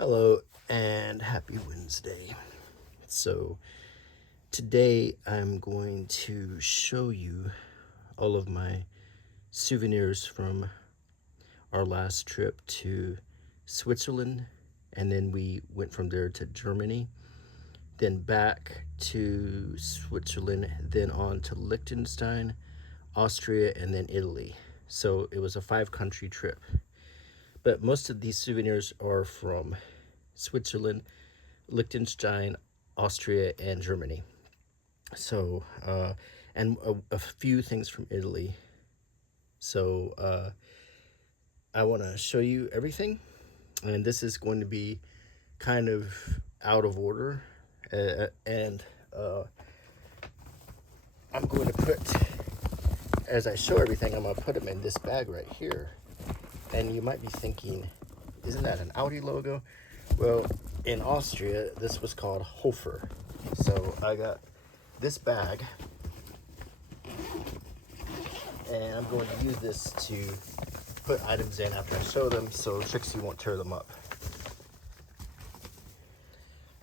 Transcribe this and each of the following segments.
Hello and happy Wednesday. So today I'm going to show you all of my souvenirs from our last trip to Switzerland, and then we went from there to Germany, then back to Switzerland, then on to Liechtenstein, Austria, and then Italy. So it was a 5-country trip. But most of these souvenirs are from Switzerland, Liechtenstein, Austria, and Germany. So, and a few things from Italy. So, I want to show you everything. And this is going to be kind of out of order. And I'm going to put, as I show everything, I'm going to put them in this bag right here. And you might be thinking, isn't that an Audi logo? Well, in Austria, this was called Hofer. So I got this bag, and I'm going to use this to put items in after I show them so Trixie won't tear them up.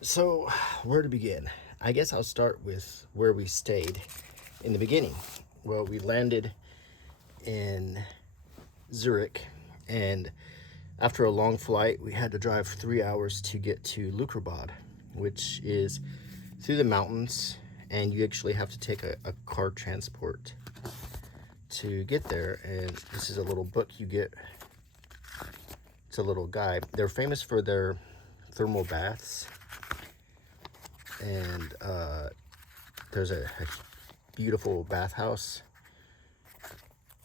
So, where to begin? I guess I'll start with where we stayed in the beginning. Well, we landed in Zürich, and after a long flight, we had to drive 3 hours to get to Leukerbad, which is through the mountains, and you actually have to take a car transport to get there. And this is a little book you get. It's a little guide. They're famous for their thermal baths, and there's a beautiful bathhouse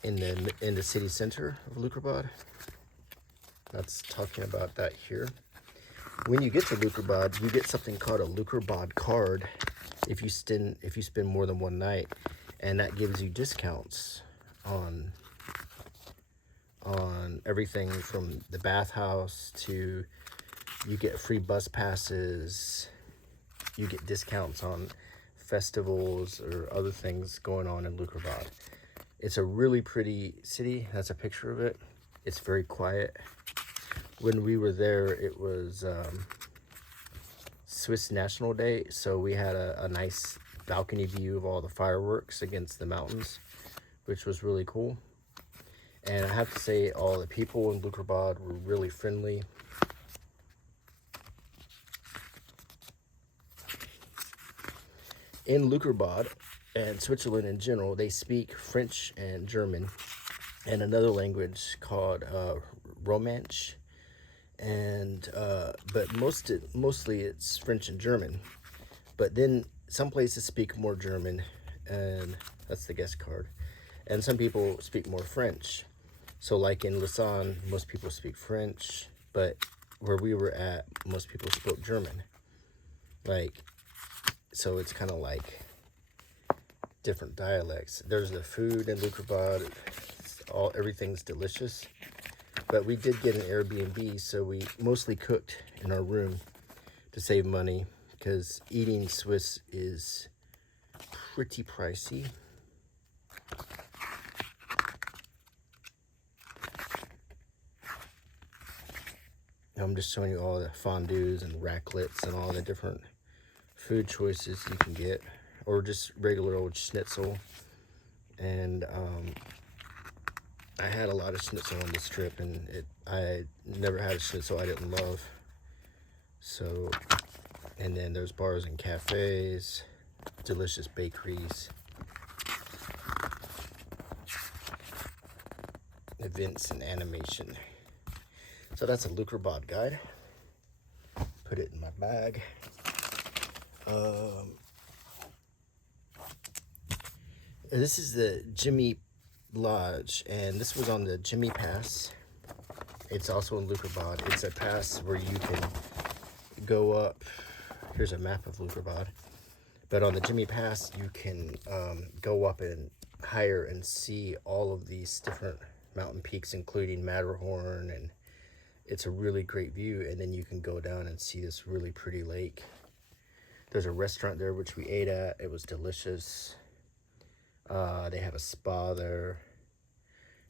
in the city center of Leukerbad. That's talking about that here. When you get to Leukerbad, you get something called a Leukerbad card if you spend more than one night, and that gives you discounts on everything from the bathhouse to you get free bus passes, you get discounts on festivals or other things going on in Leukerbad. It's a really pretty city. That's a picture of it. It's very quiet. When we were there, it was Swiss National Day, so we had a nice balcony view of all the fireworks against the mountains, which was really cool. And I have to say, all the people in Leukerbad were really friendly. In Leukerbad and Switzerland in general, they speak French and German and another language called Romansh. And but mostly it's French and German, but then some places speak more German, and that's the guest card, and some people speak more French. So like in Lausanne, most people speak French, but where we were at, most people spoke German. So it's kind of like different dialects. There's the food in Leukerbad. Everything's delicious. But we did get an Airbnb, so we mostly cooked in our room to save money, because eating Swiss is pretty pricey. I'm just showing you all the fondues and raclettes and all the different food choices you can get, or just regular old schnitzel. And I had a lot of schnitzel on this trip, and I never had a schnitzel I didn't love. So, and then there's bars and cafes, delicious bakeries, events and animation. So that's a Leukerbad guide. Put it in my bag. This is the Gemmi Lodge, and this was on the Gemmi Pass. It's also in Leukerbad. It's a pass where you can go up. Here's a map of Leukerbad. But on the Gemmi Pass, you can go up and higher and see all of these different mountain peaks, including Matterhorn, and it's a really great view. And then you can go down and see this really pretty lake. There's a restaurant there which we ate at. It was delicious. They have a spa there.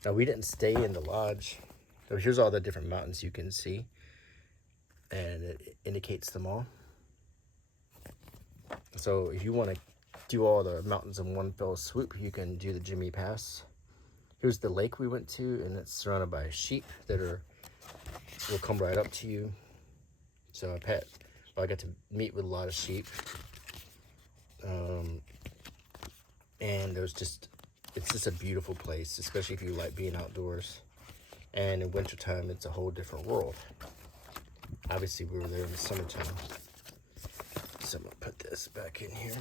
Now, we didn't stay in the lodge. So here's all the different mountains you can see. and it indicates them all. So if you want to do all the mountains in one fell swoop, you can do the Gemmi Pass. Here's the lake we went to, and it's surrounded by sheep that will come right up to you. So I got to meet with a lot of sheep. And it's just a beautiful place, especially if you like being outdoors. And in wintertime, it's a whole different world. Obviously, we were there in the summertime. So I'm gonna put this back in here.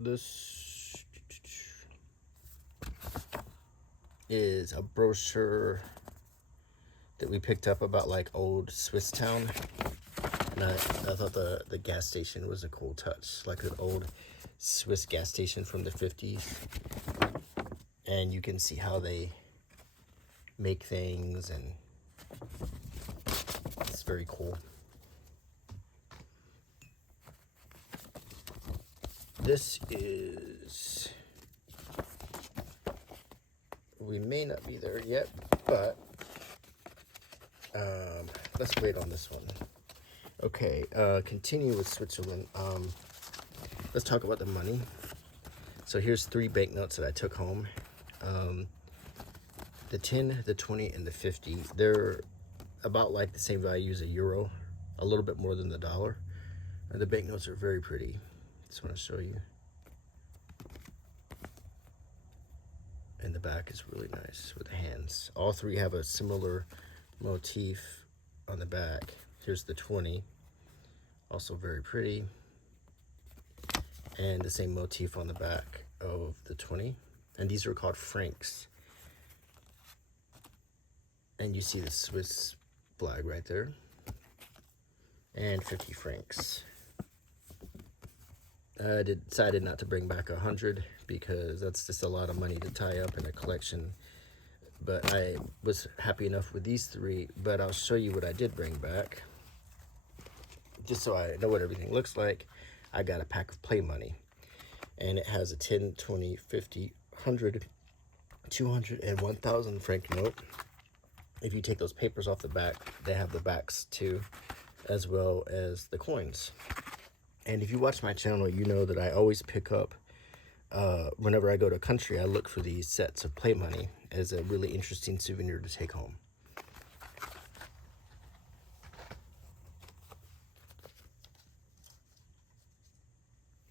This is a brochure that we picked up about like old Swiss town. And I thought the gas station was a cool touch, like an old Swiss gas station from the 50s. And you can see how they make things, and it's very cool. This is, we may not be there yet, but let's wait on this one. Okay, continue with Switzerland. Let's talk about the money. So here's 3 banknotes that I took home. The 10, the 20, and the 50. They're about like the same value as a euro, a little bit more than the dollar. And the banknotes are very pretty. Just want to show you. And the back is really nice with the hands. All 3 have a similar motif on the back. Here's the 20, also very pretty. And the same motif on the back of the 20. And these are called francs. And you see the Swiss flag right there. And 50 francs. I decided not to bring back 100 because that's just a lot of money to tie up in a collection. But I was happy enough with these 3. But I'll show you what I did bring back. Just so I know what everything looks like, I got a pack of play money. And it has a 10, 20, 50, 100, 200, and 1,000 franc note. If you take those papers off the back, they have the backs too, as well as the coins. And if you watch my channel, you know that I always pick up, whenever I go to a country, I look for these sets of play money as a really interesting souvenir to take home.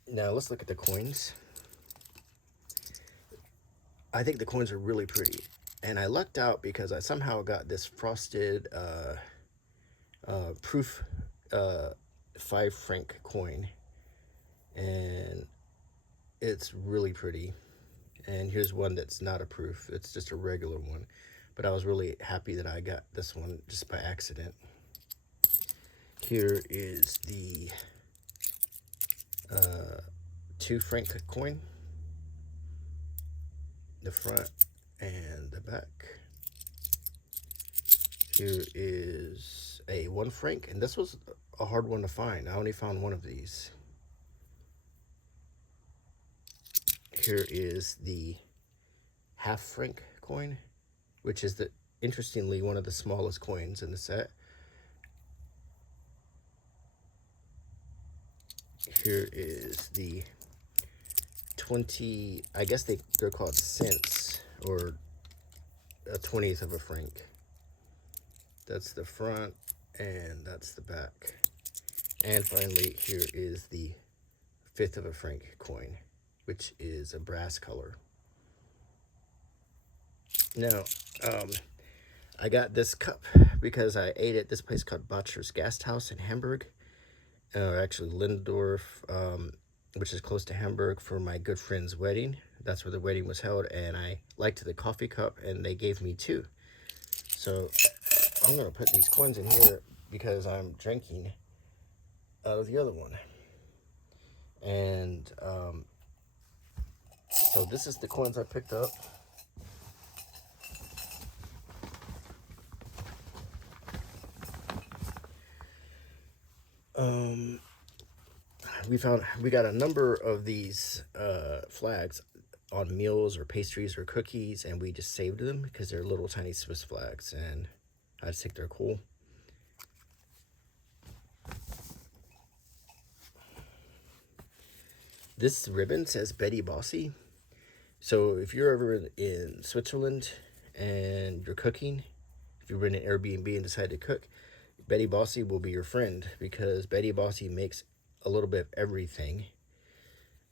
Now let's look at the coins. I think the coins are really pretty. And I lucked out because I somehow got this frosted proof 5 franc coin. And it's really pretty. And here's one that's not a proof. It's just a regular one. But I was really happy that I got this one just by accident. Here is the 2 franc coin. The front and the back. Here is a 1 franc, and this was a hard one to find. I only found 1 of these. Here is the half franc coin, which is interestingly one of the smallest coins in the set. Here is the 20, I guess they're called cents, or a 20th of a franc. That's the front, and that's the back. And finally, here is the 1/5 of a franc coin, which is a brass color. Now, I got this cup because I ate at this place called Böttcher's Gasthaus in Hamburg. Actually, Lindorf, which is close to Hamburg, for my good friend's wedding. That's where the wedding was held, and I liked the coffee cup, and they gave me 2. So I'm going to put these coins in here because I'm drinking out of the other one. And so this is the coins I picked up. we got a number of these flags on meals or pastries or cookies, and we just saved them because they're little tiny Swiss flags, and I just think they're cool. This ribbon says Betty Bossi. So if you're ever in Switzerland and you're cooking, if you're in an Airbnb and decide to cook, Betty Bossi will be your friend, because Betty Bossi makes a little bit of everything.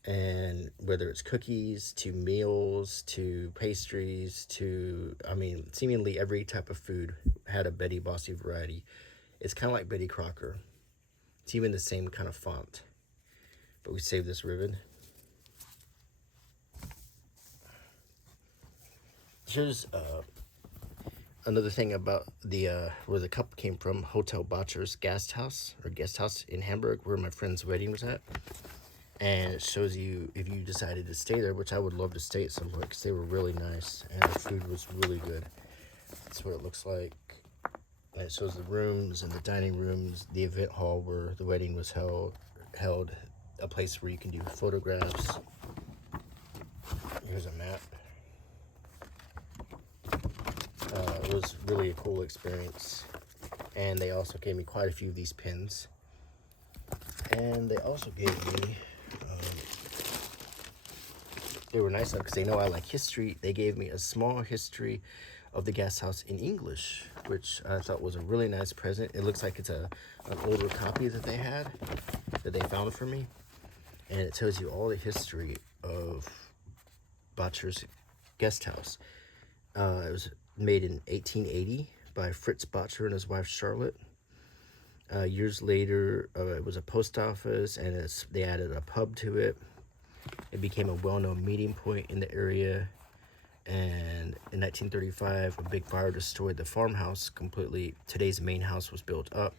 And whether it's cookies to meals to pastries to, I mean, seemingly every type of food had a Betty Bossi variety. It's kind of like Betty Crocker. It's even the same kind of font. But we saved this ribbon. Here's another thing about the where the cup came from, Hotel Böttcher's guest house in Hamburg, where my friend's wedding was at. And it shows you if you decided to stay there, which I would love to stay at some point because they were really nice and the food was really good. That's what it looks like. And it shows the rooms and the dining rooms, the event hall where the wedding was held, a place where you can do photographs. Here's a map. It was really a cool experience. And they also gave me quite a few of these pins. And they also gave me, they were nice because they know I like history. They gave me a small history of the guest house in English, which I thought was a really nice present. It looks like it's an older copy that they had, that they found for me. And it tells you all the history of Böttcher's guest house. It was made in 1880 by Fritz Böttcher and his wife Charlotte. Years later, it was a post office, and they added a pub to it. It became a well-known meeting point in the area. And in 1935, a big fire destroyed the farmhouse completely. Today's main house was built up.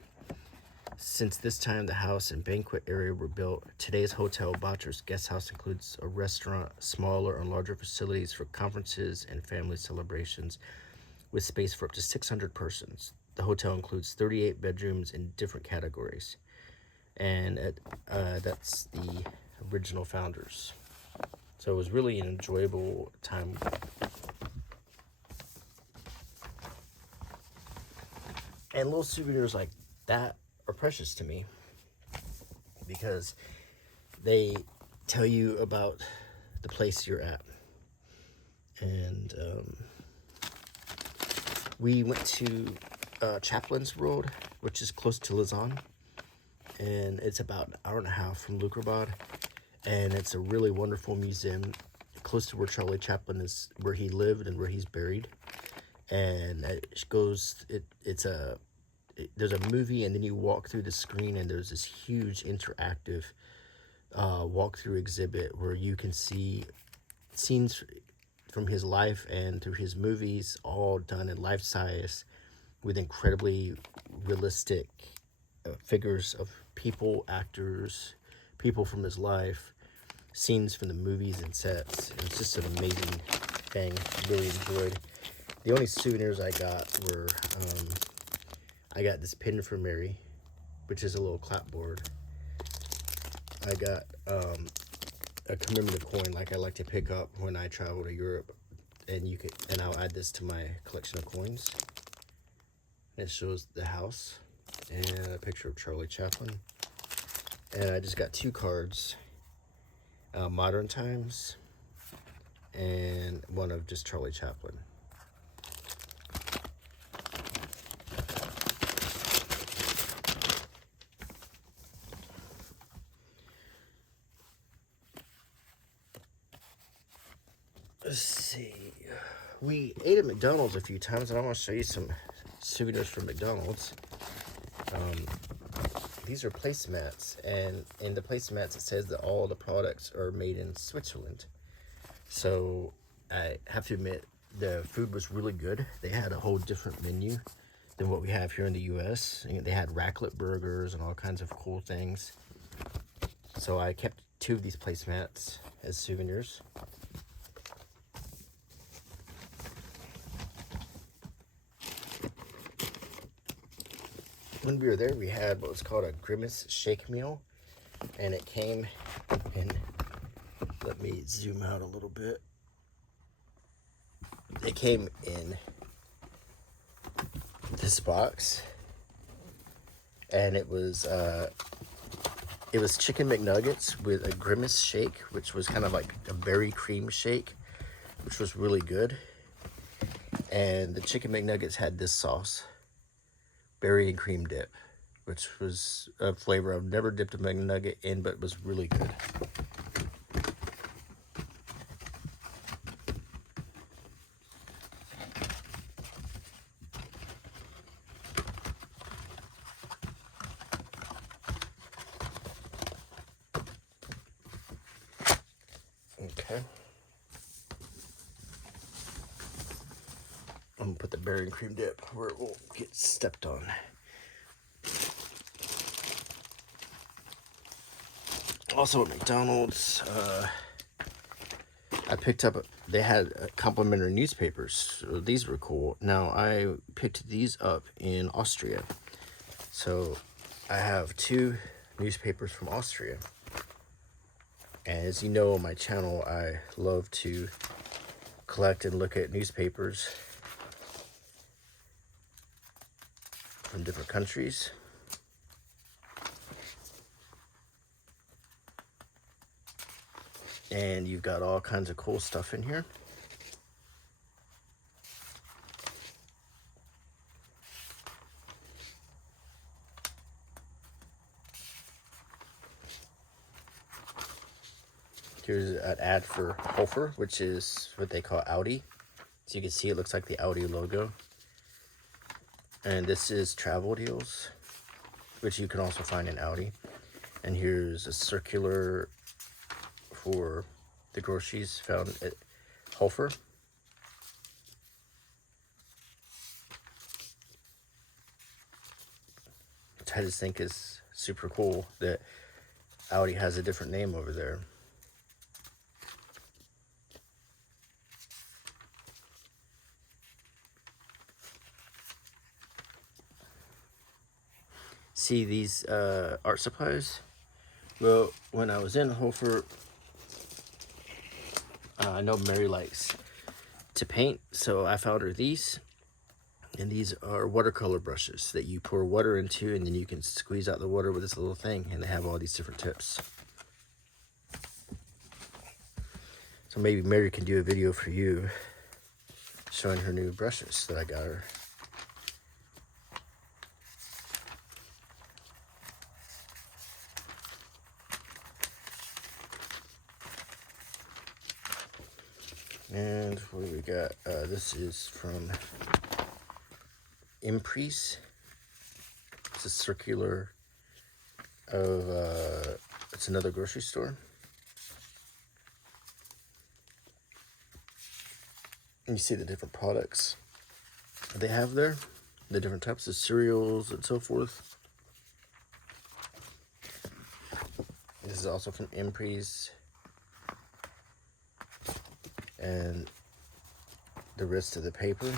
Since this time, the house and banquet area were built. Today's Hotel Böttcher's guest house includes a restaurant, smaller and larger facilities for conferences and family celebrations, with space for up to 600 persons. The hotel includes 38 bedrooms in different categories. And that's the original founders. So it was really an enjoyable time. And little souvenirs like that are precious to me because they tell you about the place you're at. And we went to Chaplin's Road, which is close to Lausanne, and it's about an hour and a half from Leukerbad, and it's a really wonderful museum close to where Charlie Chaplin is, where he lived and where he's buried. And there's a movie, and then you walk through the screen, and there's this huge interactive walkthrough exhibit where you can see scenes from his life and through his movies, all done in life size with incredibly realistic figures of people, actors, people from his life, scenes from the movies and sets. It's just an amazing thing. Really enjoyed. The only souvenirs I got were, I got this pin for Mary, which is a little clapboard. I got a commemorative coin like I like to pick up when I travel to Europe, and I'll add this to my collection of coins. It shows the house and a picture of Charlie Chaplin. And I just got 2 cards, Modern Times and one of just Charlie Chaplin. Let's see. We ate at McDonald's a few times, and I want to show you some souvenirs from McDonald's. These are placemats, and in the placemats it says that all the products are made in Switzerland. So I have to admit, the food was really good. They had a whole different menu than what we have here in the US. They had raclette burgers and all kinds of cool things. So I kept 2 of these placemats as souvenirs. When we were there, we had what was called a grimace shake meal, And it came in, let me zoom out a little bit. It came in this box, and it was chicken McNuggets with a grimace shake, which was kind of like a berry cream shake, which was really good. And the chicken McNuggets had this sauce, berry and cream dip, which was a flavor I've never dipped a McNugget in, but it was really good. Okay. I'm gonna put the berry and cream dip where it won't get stepped on. Also at McDonald's, I picked up, they had complimentary newspapers. So these were cool. Now, I picked these up in Austria. So I have 2 newspapers from Austria. And as you know on my channel, I love to collect and look at newspapers from different countries. And you've got all kinds of cool stuff in here. Here's an ad for Hofer, which is what they call Audi. So you can see it looks like the Audi logo. And this is travel deals, which you can also find in Audi. And here's a circular for the groceries found at Hofer. Which I just think is super cool that Audi has a different name over there. See these art supplies? Well, when I was in Hofer, I know Mary likes to paint, so I found her these. And these are watercolor brushes that you pour water into, and then you can squeeze out the water with this little thing, and they have all these different tips. So maybe Mary can do a video for you showing her new brushes that I got her. And what do we got? This is from Impries. It's a circular of, it's another grocery store. And you see the different products they have there, the different types of cereals and so forth. This is also from Impries. And the rest of the paper.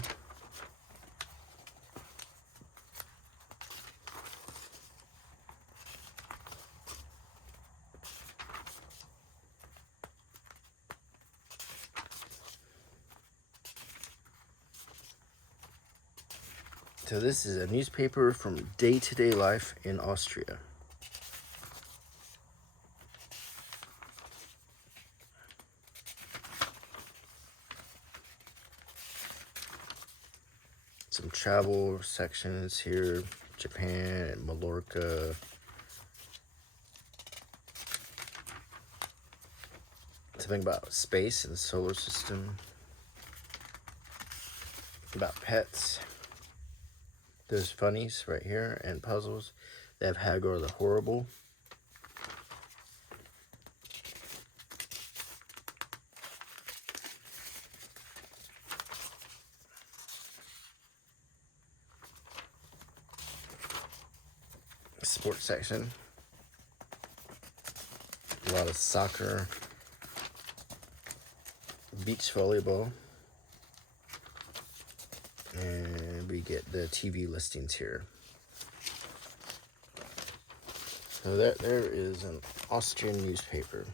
So this is a newspaper from day-to-day life in Austria. Some travel sections here, Japan and Mallorca. Something about space and the solar system. About pets. There's funnies right here and puzzles. They have Hagar the Horrible. Sports section. A lot of soccer, beach volleyball, and we get the TV listings here. So there is an Austrian newspaper.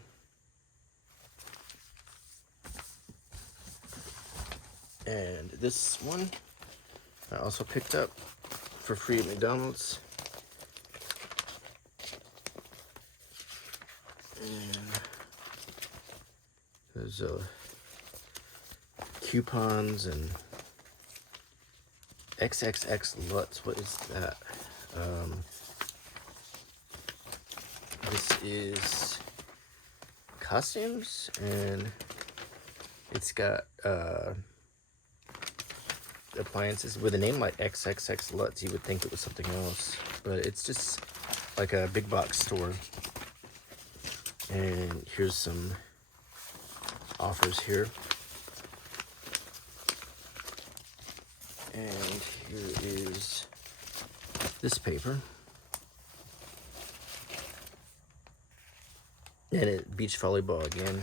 And this one I also picked up for free at McDonald's. And there's coupons and XXX Lutz. What is that? This is costumes, and it's got appliances. With a name like XXX Lutz, you would think it was something else, but it's just like a big box store. And here's some offers here. And here is this paper. And it beach volleyball again.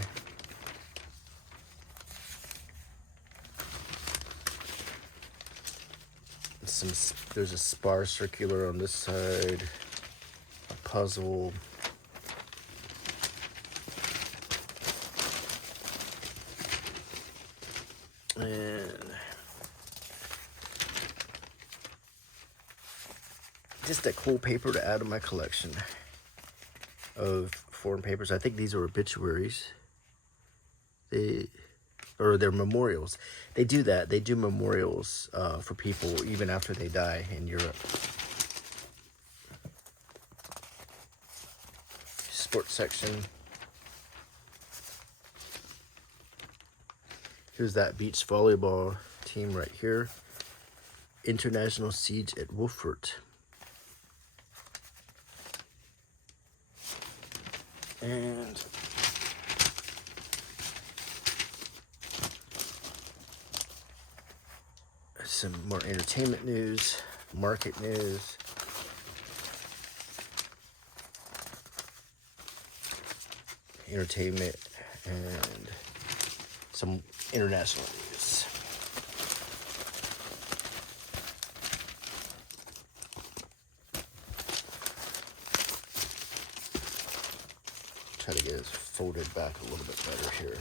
There's a spar circular on this side, a puzzle, and just a cool paper to add to my collection of foreign papers. I think these are obituaries. They're memorials. They do that. They do memorials for people even after they die in Europe. Sports section. Here's that beach volleyball team right here. International siege at Wolfurt. And some more entertainment news, market news, entertainment, and some international news. Try to get it folded back a little bit better here.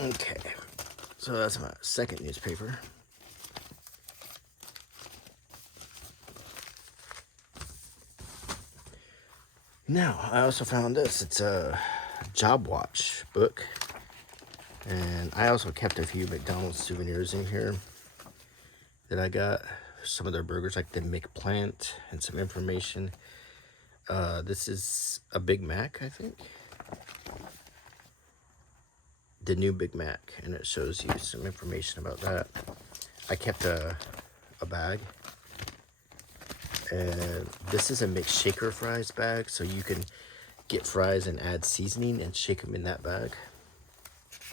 Okay, so that's my second newspaper. Now, I also found this. It's a job watch book. And I also kept a few McDonald's souvenirs in here that I got. Some of their burgers, like the McPlant, and some information. This is a Big Mac, I think. The new Big Mac, and it shows you some information about that. I kept a bag, and this is a McShaker fries bag, so you can get fries and add seasoning and shake them in that bag.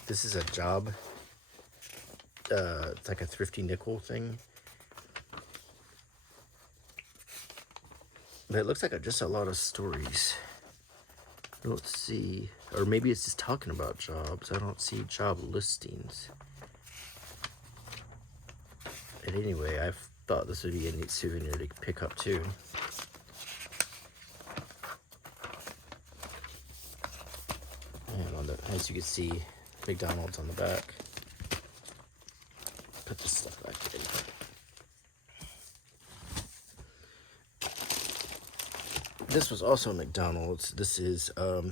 This is a job, it's like a thrifty nickel thing. But it looks like just a lot of stories. I don't see, or maybe it's just talking about jobs. I don't see job listings. But anyway, I thought this would be a neat souvenir to pick up too. And as you can see, McDonald's on the back. Put this stuff back in. This was also McDonald's. This is a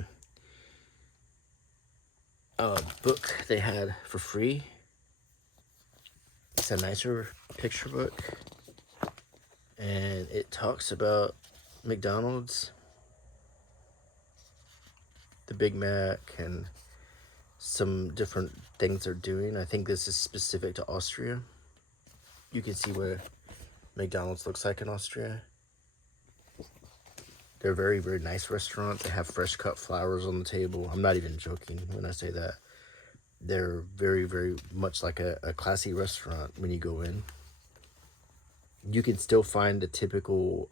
book they had for free. It's a nicer picture book, and it talks about McDonald's, the Big Mac, and some different things they're doing. I think this is specific to Austria. You can see what McDonald's looks like in Austria. They're a very, very nice restaurant. They have fresh cut flowers on the table. I'm not even joking when I say that. They're very, very much like a classy restaurant when you go in. You can still find the typical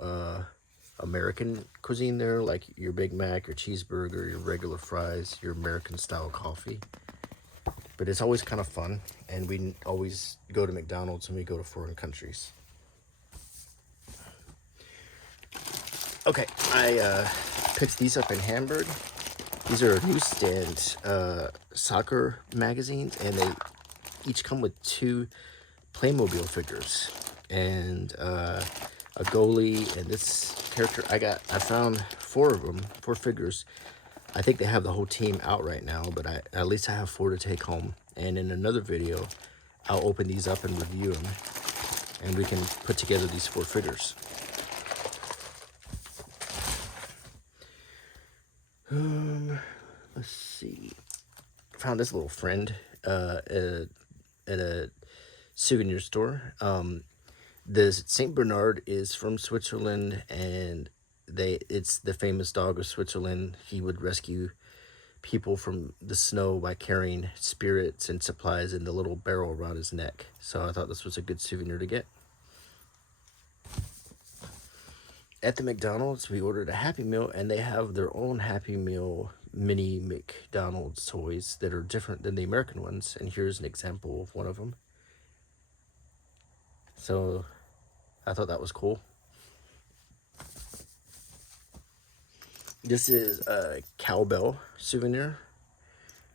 American cuisine there, like your Big Mac, your cheeseburger, your regular fries, your American style coffee. But it's always kind of fun, and we always go to McDonald's when we go to foreign countries. Okay, I picked these up in Hamburg. These are newsstand soccer magazines, and they each come with 2 playmobil figures and a goalie. And this character, I found 4 of them, 4 figures. I think they have the whole team out right now, but at least I have 4 to take home. And in another video, I'll open these up and review them, and we can put together these 4 figures. Let's see. Found this little friend at a souvenir store. The Saint Bernard is from Switzerland, and it's the famous dog of Switzerland. He would rescue people from the snow by carrying spirits and supplies in the little barrel around his neck. So I thought this was a good souvenir to get. At the McDonald's, we ordered a Happy Meal, and they have their own Happy Meal mini McDonald's toys that are different than the American ones. And here's an example of one of them. So I thought that was cool. This is a cowbell souvenir.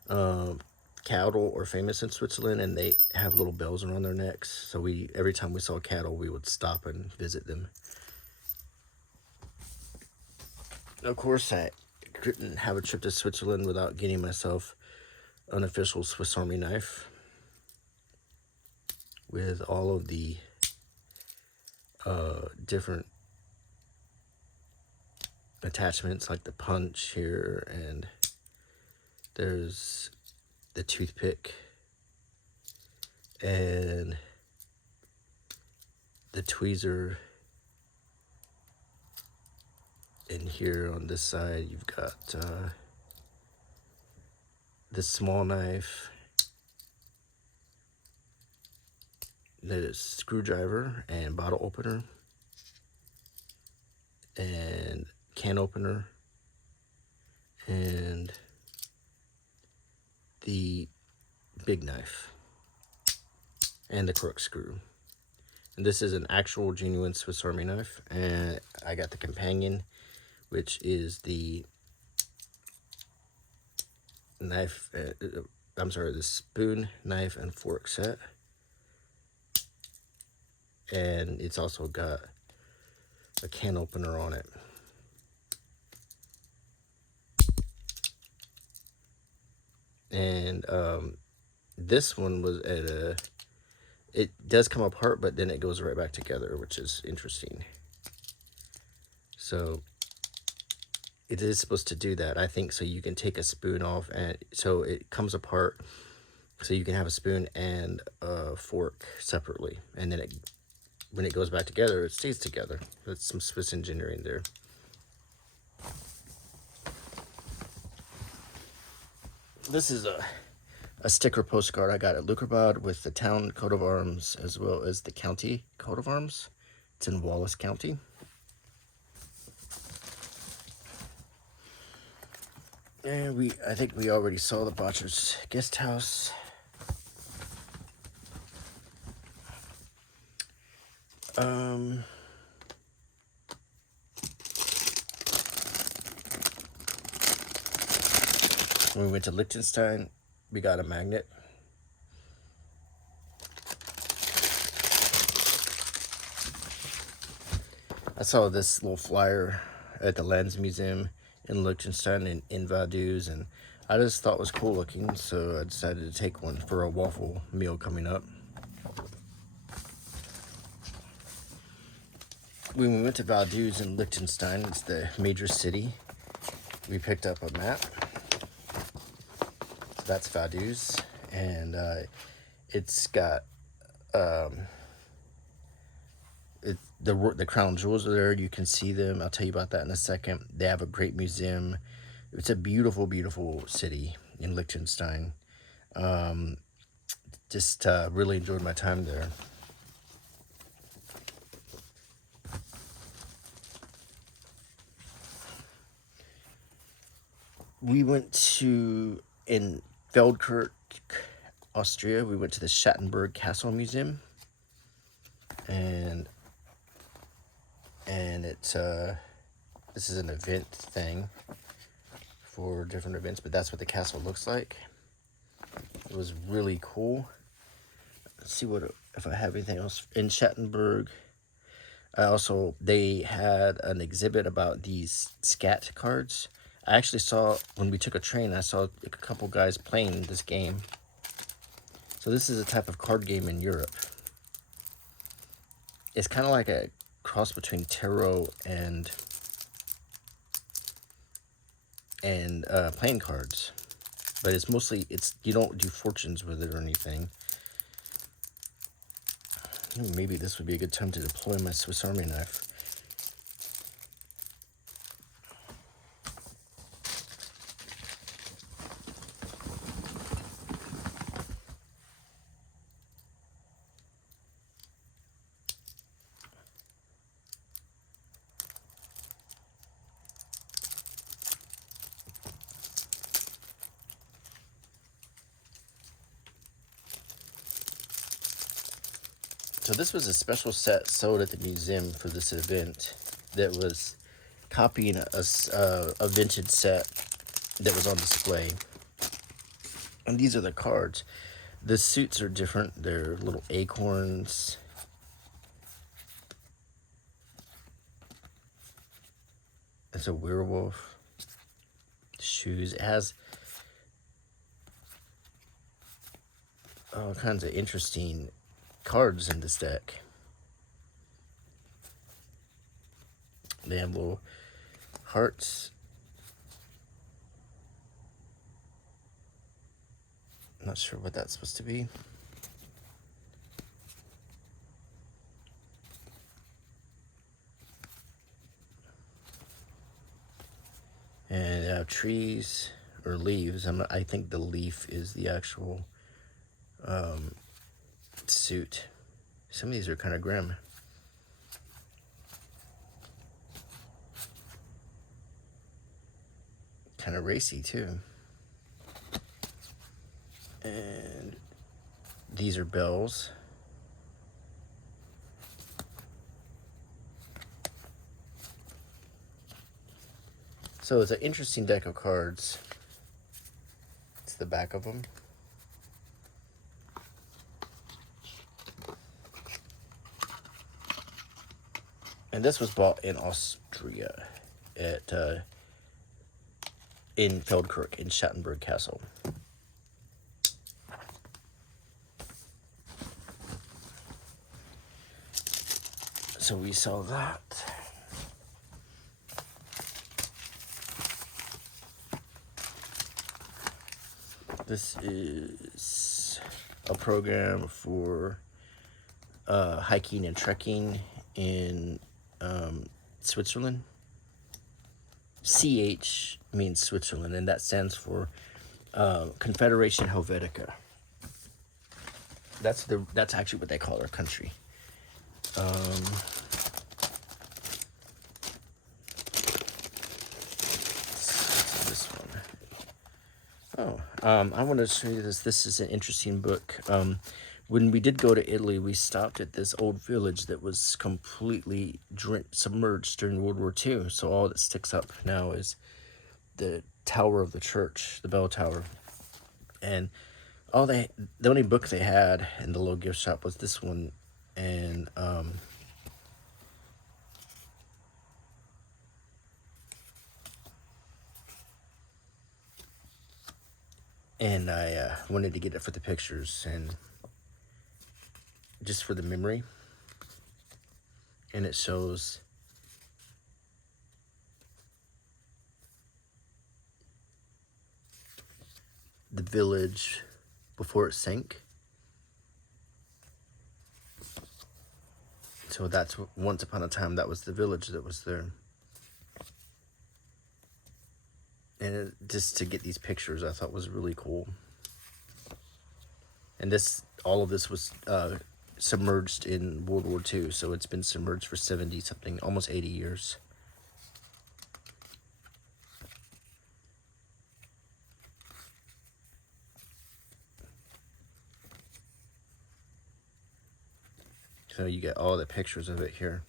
Cattle are famous in Switzerland, and they have little bells around their necks. So every time we saw cattle, we would stop and visit them. Of course, I couldn't have a trip to Switzerland without getting myself an official Swiss Army knife with all of the different attachments, like the punch here, and there's the toothpick and the tweezer. And here on this side, you've got the small knife, the screwdriver and bottle opener, and can opener, and the big knife, and the corkscrew. And this is an actual genuine Swiss Army knife. And I got the companion, which is the knife, the spoon, knife, and fork set. And it's also got a can opener on it. And this one was it does come apart, but then it goes right back together, which is interesting. So it is supposed to do that, I think, so you can take a spoon off, and so it comes apart, so you can have a spoon and a fork separately, and then when it goes back together, it stays together. That's some Swiss engineering there. This is a sticker postcard I got at Leukerbad with the town coat of arms as well as the county coat of arms. It's in Wallace County. And I think we already saw the Böttcher's guest house. When we went to Liechtenstein, we got a magnet. I saw this little flyer at the Lands Museum in Liechtenstein in Valduz, and I just thought it was cool looking, so I decided to take one for a waffle meal coming up. When we went to Valduz in Liechtenstein, it's the major city, we picked up a map. So that's Valduz, and it's got the crown jewels are there. You can see them. I'll tell you about that in a second. They have a great museum. It's a beautiful, beautiful city in Liechtenstein. Just really enjoyed my time there. we went to, in Feldkirch, Austria, we went to the Schattenburg Castle Museum. And it's, this is an event thing for different events, but that's what the castle looks like. It was really cool. Let's see if I have anything else. In Schattenburg, they had an exhibit about these scat cards. I actually saw, when we took a train, I saw a couple guys playing this game. So this is a type of card game in Europe. It's kind of like a cross between tarot and playing cards. But it's mostly, you don't do fortunes with it or anything. Maybe this would be a good time to deploy my Swiss Army knife. So this was a special set sold at the museum for this event that was copying a vintage set that was on display. And these are the cards. The suits are different. They're little acorns. It's a werewolf. Shoes. It has all kinds of interesting cards in this deck. They have little hearts. Not sure what that's supposed to be. And they have trees or leaves. I think the leaf is the actual suit. Some of these are kind of grim. Kind of racy too. And these are bells. So it's an interesting deck of cards. It's the back of them. And this was bought in Austria at in Feldkirch in Schattenburg Castle. So we saw that. This is a program for hiking and trekking in Switzerland. CH means Switzerland, and that stands for Confederation Helvetica. That's actually what they call our country. This one. Oh, I want to show you this. This is an interesting book. When we did go to Italy, we stopped at this old village that was completely submerged during World War II. So all that sticks up now is the tower of the church, the bell tower. And the only book they had in the little gift shop was this one. And I wanted to get it for the pictures and just for the memory. And it shows the village before it sank. So that's once upon a time, that was the village that was there. And just to get these pictures, I thought was really cool. And all of this was submerged in World War II, so it's been submerged for 70 something, almost 80 years. So you get all the pictures of it here.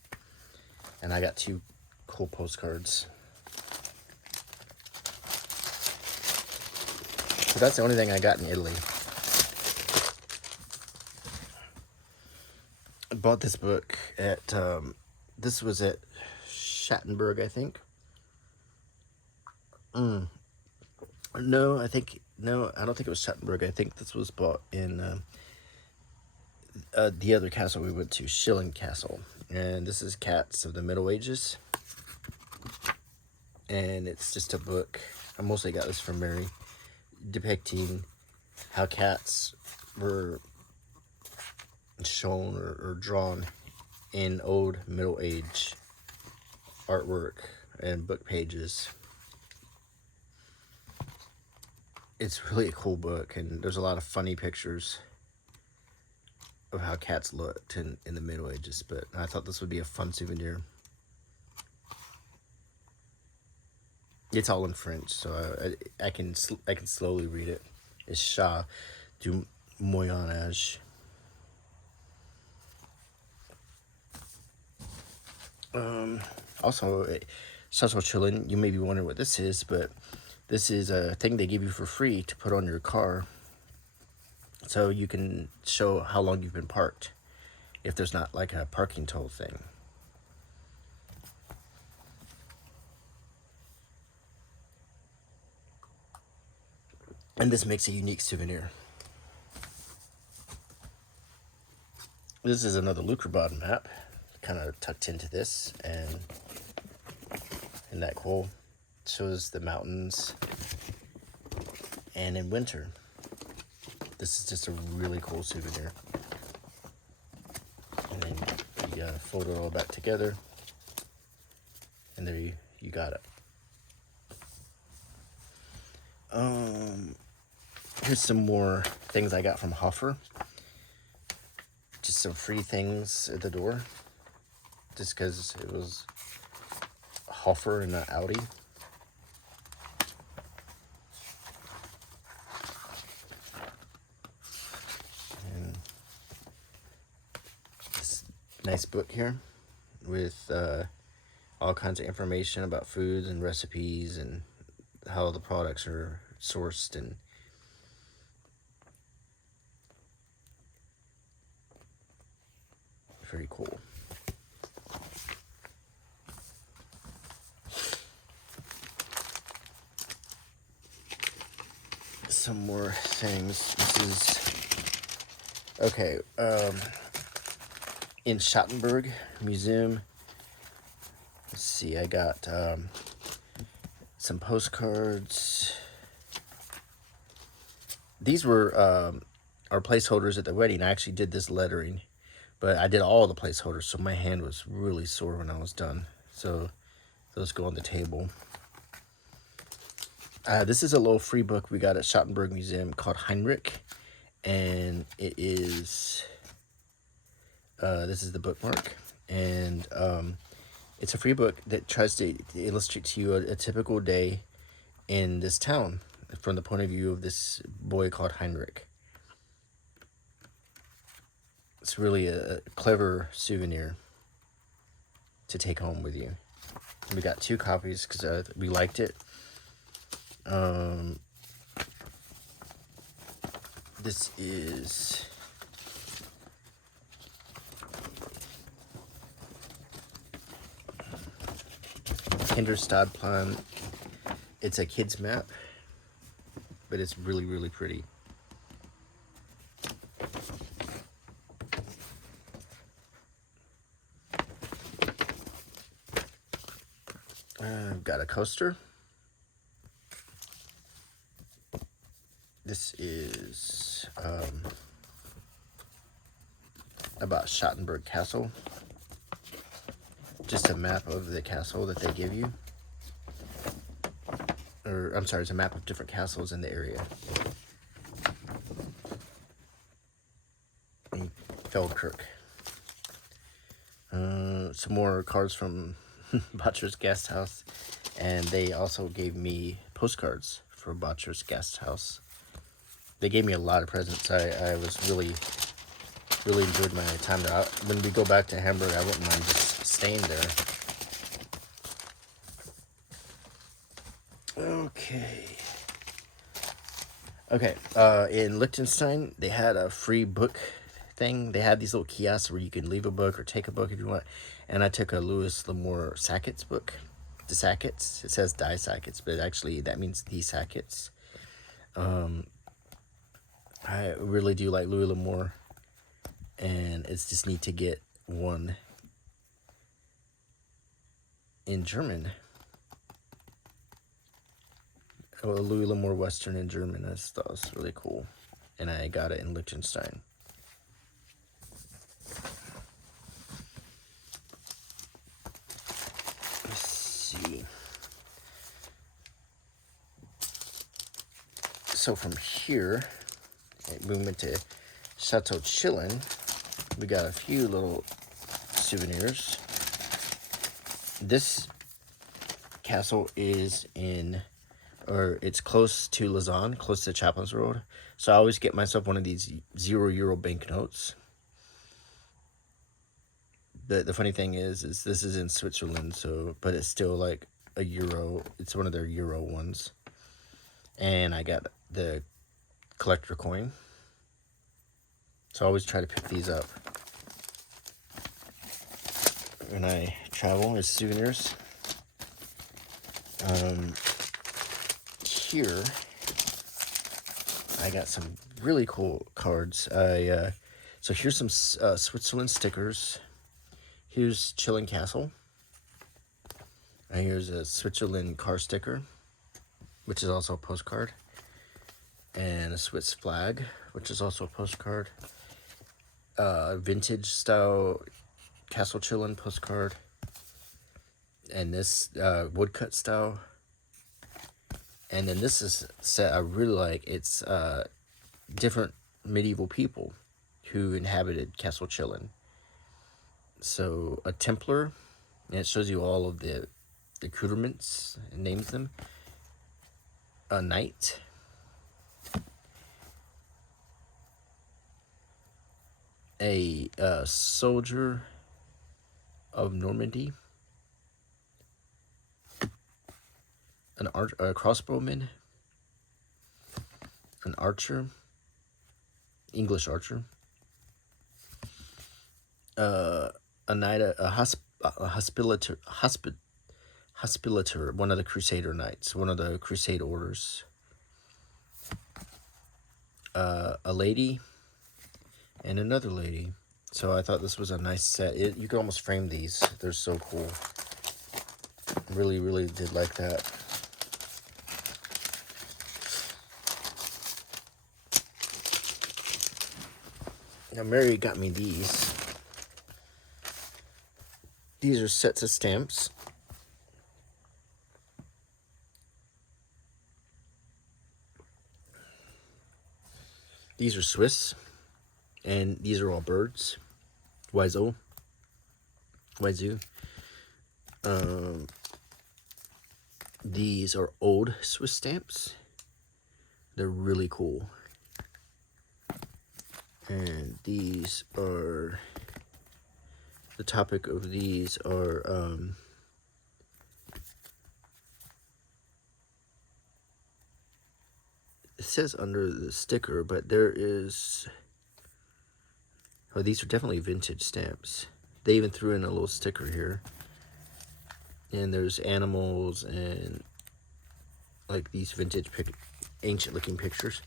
And I got 2 cool postcards. So that's the only thing I got in Italy. I bought this book at, this was at Schattenburg, I think. No, I don't think it was Schattenburg. I think this was bought in the other castle we went to, Chillon Castle. And this is Cats of the Middle Ages. And it's just a book. I mostly got this from Mary, depicting how cats were shown or drawn in old Middle Age artwork and book pages. It's really a cool book, and there's a lot of funny pictures of how cats looked in the Middle Ages, but I thought this would be a fun souvenir. It's all in French, so I can slowly read it. It's Chat du Moyen Âge. Also, Chateau Chillon, you may be wondering what this is, but this is a thing they give you for free to put on your car, so you can show how long you've been parked, if there's not like a parking toll thing. And this makes a unique souvenir. This is another Leukerbad map, kind of tucked into this, and isn't that cool? It shows the mountains, and in winter. This is just a really cool souvenir. And then you fold it all back together, and there you got it. Here's some more things I got from Hoffer. Just some free things at the door, just because it was Hoffer and not Audi. And this nice book here with all kinds of information about foods and recipes and how the products are sourced, and very cool. Some more things. This is okay. In Schattenburg Museum. Let's see. I got some postcards. These were our placeholders at the wedding. I actually did this lettering, but I did all the placeholders, so my hand was really sore when I was done. So those go on the table. This is a little free book we got at Schattenburg Museum called Heinrich, and it is, this is the bookmark, and it's a free book that tries to illustrate to you a typical day in this town from the point of view of this boy called Heinrich. It's really a clever souvenir to take home with you. We got 2 copies because we liked it. This is Kinderstadtplan. It's a kid's map, but it's really, really pretty. I've got a coaster. This is about Schattenburg Castle. Just a map of the castle that they give you. Or, I'm sorry, it's a map of different castles in the area. In Feldkirch. Some more cards from Böttcher's Guest House. And they also gave me postcards for Böttcher's Guest House. They gave me a lot of presents. I was really really enjoyed my time there. When we go back to Hamburg, I wouldn't mind just staying there. Okay, in Liechtenstein, they had a free book thing. They had these little kiosks where you could leave a book or take a book if you want. And I took a Louis L'Amour Sackett's book. The Sackett's. It says Die Sackett's, but actually that means the Sackett's. I really do like Louis L'Amour. And it's just neat to get one in German. Oh, Louis L'Amour Western in German. I thought it was really cool. And I got it in Liechtenstein. Let's see. So from here, we went to Chateau Chillon. We got a few little souvenirs. This castle is in, or it's close to Lausanne, close to Chaplin's Road. So I always get myself one of these €0 banknotes. The funny thing is this is in Switzerland, so but it's still like a euro. It's one of their euro ones. And I got the collector coin. So I always try to pick these up when I travel as souvenirs. Here I got some really cool cards. So here's some Switzerland stickers. Here's Chillon Castle. And here's a Switzerland car sticker, which is also a postcard. And a Swiss flag, which is also a postcard. Vintage style Castle Chillon postcard. And this woodcut style. And then this is a set I really like. It's different medieval people who inhabited Castle Chillon. So a Templar, and it shows you all of the accoutrements and names them. A knight. A soldier of Normandy. A crossbowman. An archer. English archer. A knight, a hospitaller, one of the Crusader knights, one of the Crusade orders. A lady, and another lady. So I thought this was a nice set. You can almost frame these. They're so cool. Really, really did like that. Now Mary got me these. These are sets of stamps. These are Swiss, and these are all birds. Wazoo. These are old Swiss stamps. They're really cool. And these are, the topic of these are it says under the sticker, but there is, oh, these are definitely vintage stamps. They even threw in a little sticker here. And there's animals and like these vintage ancient looking pictures.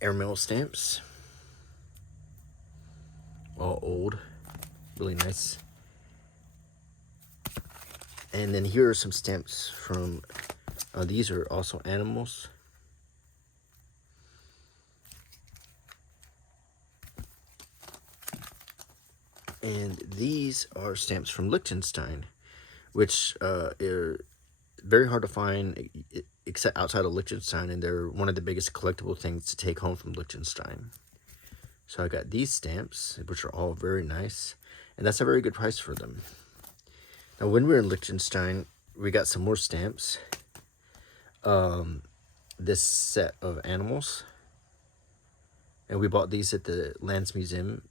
Airmail stamps. All old. Really nice. And then here are some stamps from, these are also animals. And these are stamps from Liechtenstein, which are very hard to find except outside of Liechtenstein, and they're one of the biggest collectible things to take home from Liechtenstein. So I got these stamps, which are all very nice, and that's a very good price for them. Now, when we were in Liechtenstein, we got some more stamps. This set of animals, And we bought these at the Lands Museum.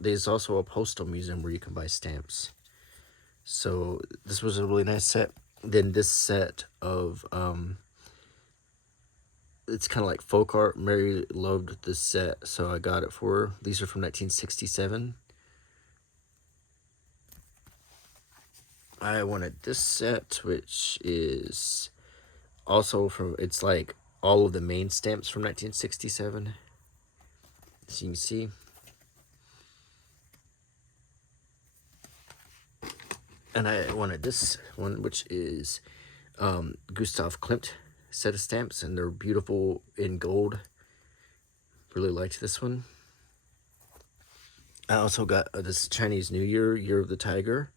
There's also a postal museum where you can buy stamps. So this was a really nice set. Then this set of it's kind of like folk art. Mary loved this set, so I got it for her. These are from 1967. I wanted this set, which is also from, it's like all of the main stamps from 1967. As you can see. And I wanted this one, which is Gustav Klimt set of stamps, and they're beautiful in gold. Really liked this one. I also got this Chinese New Year, Year of the Tiger.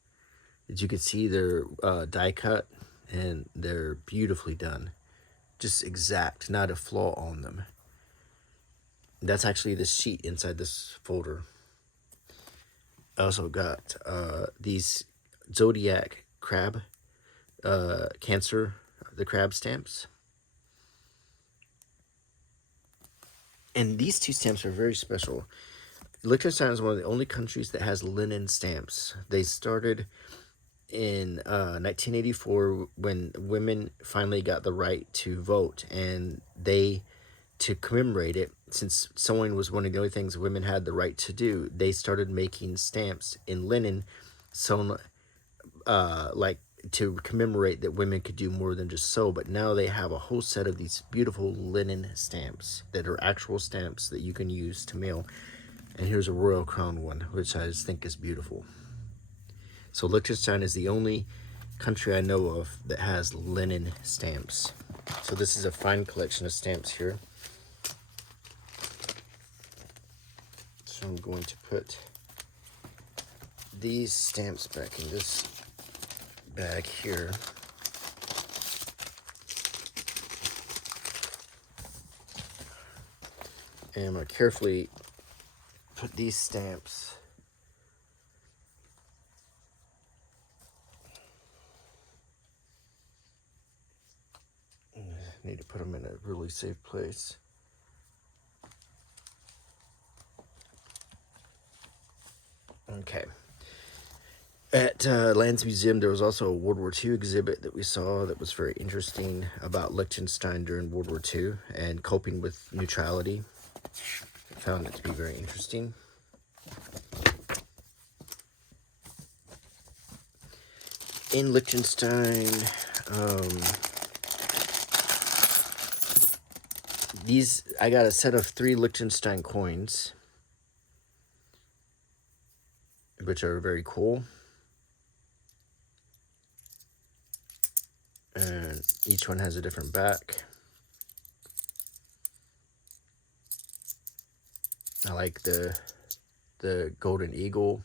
As you can see, they're die cut, and they're beautifully done. Just exact, not a flaw on them. That's actually the sheet inside this folder. I also got these Zodiac crab, Cancer, the crab stamps. And these two stamps are very special. Liechtenstein is one of the only countries that has linen stamps. They started in 1984 when women finally got the right to vote, and to commemorate it, since sewing was one of the only things women had the right to do, they started making stamps in linen sewn like to commemorate that women could do more than just sew. But now they have a whole set of these beautiful linen stamps that are actual stamps that you can use to mail. And here's a royal crown one, which I just think is beautiful. So Liechtenstein is the only country I know of that has linen stamps. So this is a fine collection of stamps here. So I'm going to put these stamps back in this bag here. And I'm going to carefully put these stamps need to put them in a really safe place. Okay. At Lands Museum, there was also a World War II exhibit that we saw that was very interesting about Liechtenstein during World War II and coping with neutrality. I found it to be very interesting. In Liechtenstein, I got a set of 3 Liechtenstein coins, which are very cool. And each one has a different back. I like the golden eagle,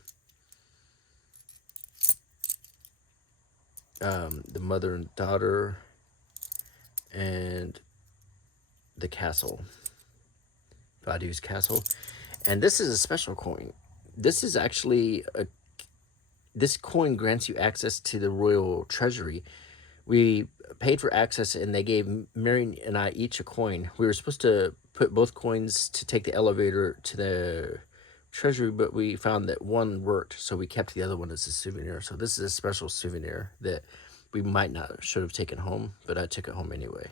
the mother and daughter, and the castle, Valduz Castle. And this is a special coin. This is actually this coin grants you access to the royal treasury. We paid for access, and they gave Mary and I each a coin. We were supposed to put both coins to take the elevator to the treasury, but we found that one worked, so we kept the other one as a souvenir. So this is a special souvenir that we might not should have taken home, but I took it home anyway.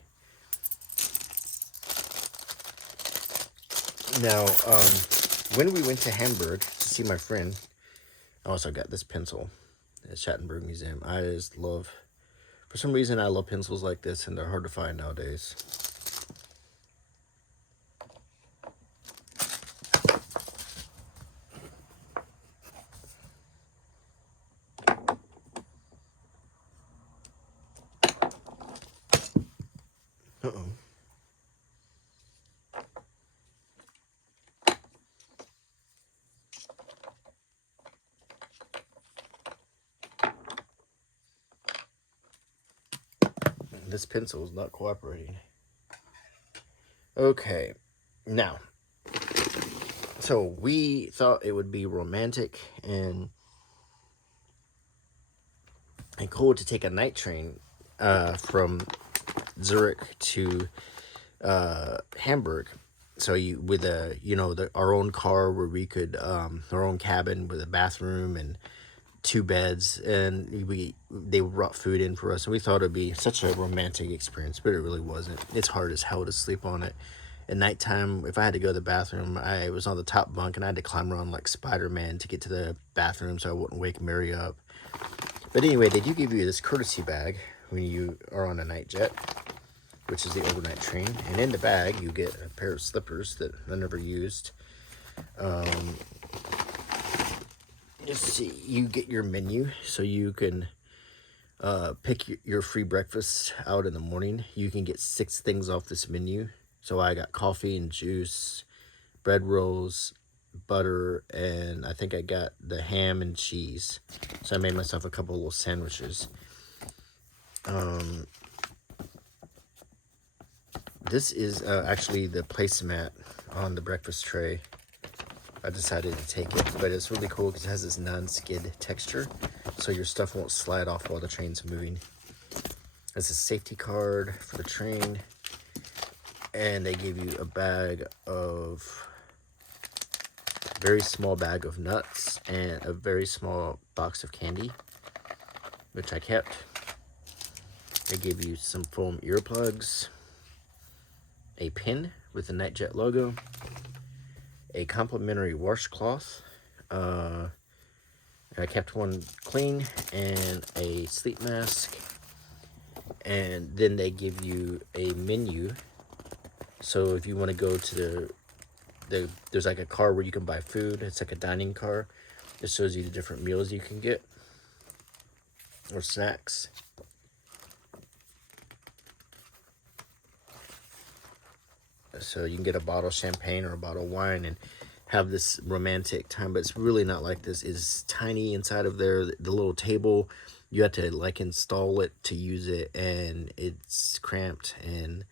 Now, when we went to Hamburg to see my friend, I also got this pencil at Schattenburg Museum. I just love, for some reason, I love pencils like this, and they're hard to find nowadays. Uh-oh. This pencil is not cooperating. Okay, now, so we thought it would be romantic and cool to take a night train from Zurich to Hamburg. So you with a our own car where we could our own cabin with a bathroom and 2 beds, and they brought food in for us, and we thought it'd be such a romantic experience, but it really wasn't. It's hard as hell to sleep on it. At nighttime, if I had to go to the bathroom, I was on the top bunk and I had to climb around like Spider-Man to get to the bathroom so I wouldn't wake Mary up. But anyway, they do give you this courtesy bag when you are on a NightJet, which is the overnight train. And in the bag, you get a pair of slippers that I never used. You get your menu, so you can pick your free breakfast out in the morning. You can get 6 things off this menu. So I got coffee and juice, bread rolls, butter, and I think I got the ham and cheese. So I made myself a couple little sandwiches. This is actually the placemat on the breakfast tray. I decided to take it, but it's really cool because it has this non-skid texture, so your stuff won't slide off while the train's moving. There's a safety card for the train, and they give you a very small bag of nuts and a very small box of candy, which I kept. They give you some foam earplugs, a pin with the NightJet logo, a complimentary washcloth. I kept one clean, and a sleep mask. And then they give you a menu. So if you want to go to there's like a car where you can buy food. It's like a dining car. It shows you the different meals you can get or snacks. So you can get a bottle of champagne or a bottle of wine and have this romantic time, but it's really not like this. It's tiny inside of there. The little table, you have to like install it to use it, and it's cramped, and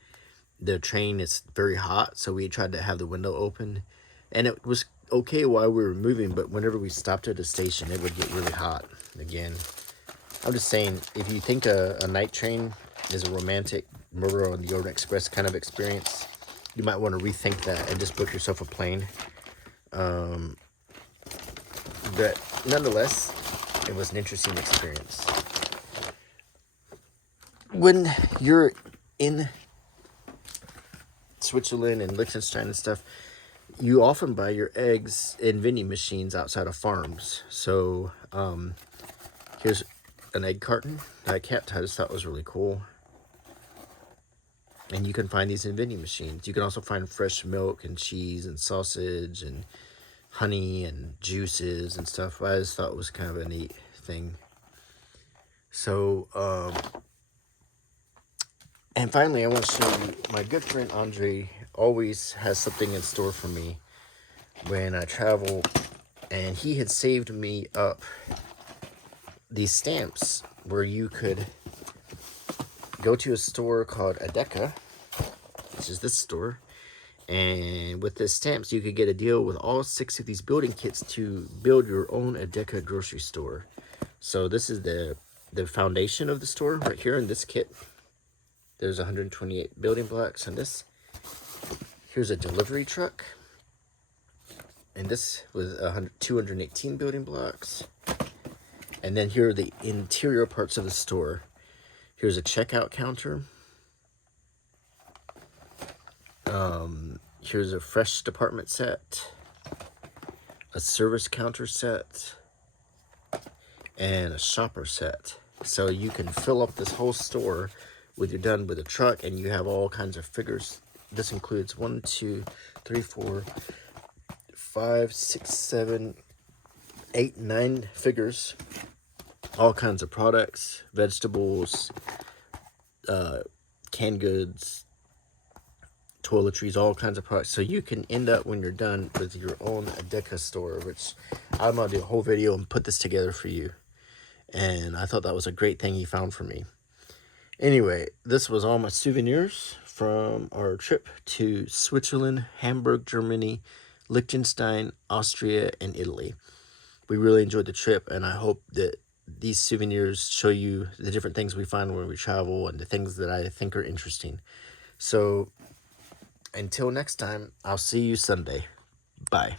the train is very hot, so we tried to have the window open, and it was okay while we were moving, but whenever we stopped at a station, it would get really hot again. I'm just saying, if you think a night train is a romantic Murder on the Orient Express kind of experience, you might want to rethink that and just book yourself a plane. But nonetheless, it was an interesting experience. When you're in Switzerland and Liechtenstein and stuff, you often buy your eggs in vending machines outside of farms. So here's an egg carton that I kept. I just thought was really cool. And you can find these in vending machines. You can also find fresh milk and cheese and sausage and honey and juices and stuff. I just thought it was kind of a neat thing. So, and finally, I want to show you, my good friend Andre always has something in store for me when I travel. And he had saved me up these stamps where you could go to a store called Adeka, which is this store, and with the stamps you could get a deal with all 6 of these building kits to build your own Edeka grocery store. So this is the foundation of the store right here in this kit. There's 128 building blocks on this. Here's a delivery truck, and this with 218 building blocks. And then here are the interior parts of the store. Here's a checkout counter. Here's a fresh department set, a service counter set, and a shopper set. So you can fill up this whole store when you're done with a truck, and you have all kinds of figures. This includes 1, 2, 3, 4, 5, 6, 7, 8, 9 figures. All kinds of products, vegetables, canned goods, toiletries, all kinds of products. So you can end up, when you're done, with your own Adeka store, which I'm going to do a whole video and put this together for you. And I thought that was a great thing he found for me. Anyway, this was all my souvenirs from our trip to Switzerland, Hamburg, Germany, Liechtenstein, Austria, and Italy. We really enjoyed the trip, and I hope that these souvenirs show you the different things we find when we travel and the things that I think are interesting. So until next time, I'll see you Sunday. Bye.